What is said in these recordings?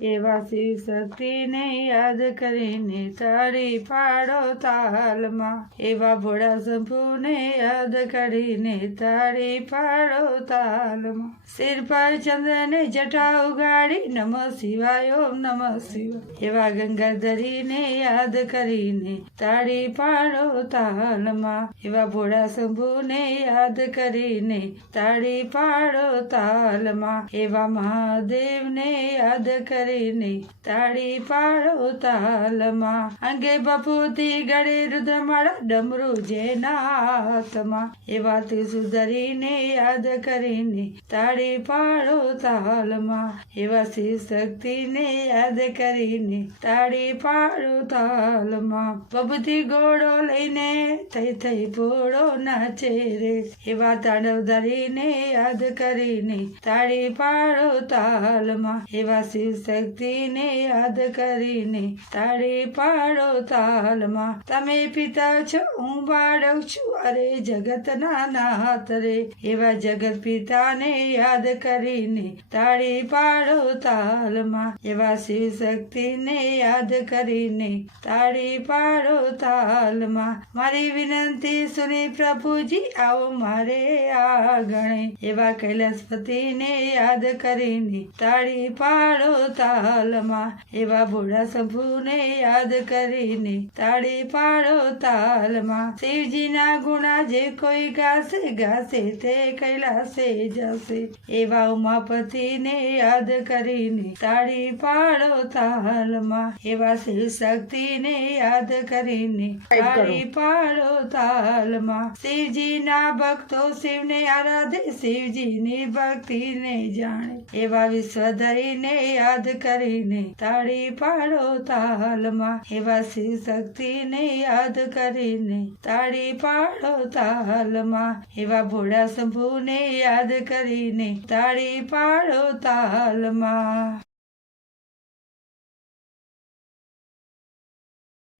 એવા શિવ શક્તિને યાદ કરીને તાળી પાડો તાલમાં. એવા ભોળા શંભુને યાદ કરીને તાળી પાડો તાલમાં. શિર પર ચંદ્રને જટા ઉગાડી, નમ શિવાય, ઓમ નમ શિવાય. એવા ગંગાધરીને યાદ કરીને તાળી પાડો તાલમાં. એવા ભોળા શંભુને યાદ કરીને તાળી પાડો તાલમાં. એવા મહાદેવને યાદ કરીને તાળી પાડો તાલમાં. અંગે બપુતી ગળે રુદ્રમાળા, ડમરું જેના હાથમાં એવા સુધરીને યાદ કરીને તાળી પાડો તાલમાં. એવા શિવ શક્તિને યાદ કરીને તાળી પાડો તાલમાં. બબુતી ઘોડો લઈને થઈ થઈ પોળો નાચે રે. એવા તાળવ ધરીને યાદ કરીને તાળી પાડો તાલમાં. એવા શિવ શક્તિને યાદ કરીને તાળી પાડો તાલમાં. તમે પિતા છો, હું બાળક છું. અરે જગતના નાથ રે. એવા જગત પિતાને યાદ કરીને તાળી પાડો તાલમાં. એવા શિવ શક્તિને યાદ કરીને તાળી પાડો તાલમાં. મારી વિનંતી સુની પ્રભુજી, આવો મારે આગણે. એવા કૈલાસપતિને યાદ કરીને તાળી પાડો તાલમાં એવા ભોળા શંભુને યાદ કરીને તાળી પાડો તાલમાં. શિવજીના ગુણા જે કોઈ ગાશે ગાશે તે કૈલાસે જશે. એવા ઉમાપતિને યાદ કરીને તાળી પાડો તાલમાં. એવા શિવ શક્તિને યાદ કરીને તાળી પાડો તાલમાં. શિવજીના ભક્તો શિવને આરાધે શિવજીની ભક્તિને જાણે. એવા વિશ્વધરીને યાદ કરીને તાળી પાડો તાલમાં, એવા શિવ શક્તિને યાદ કરીને તાળી પાડો તાલમાં, એવા ભોળા શંભુને યાદ કરીને તાળી પાડો તાલમાં.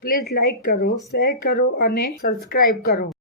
પ્લીઝ લાઈક કરો, શેર કરો અને સબસ્ક્રાઈબ કરો.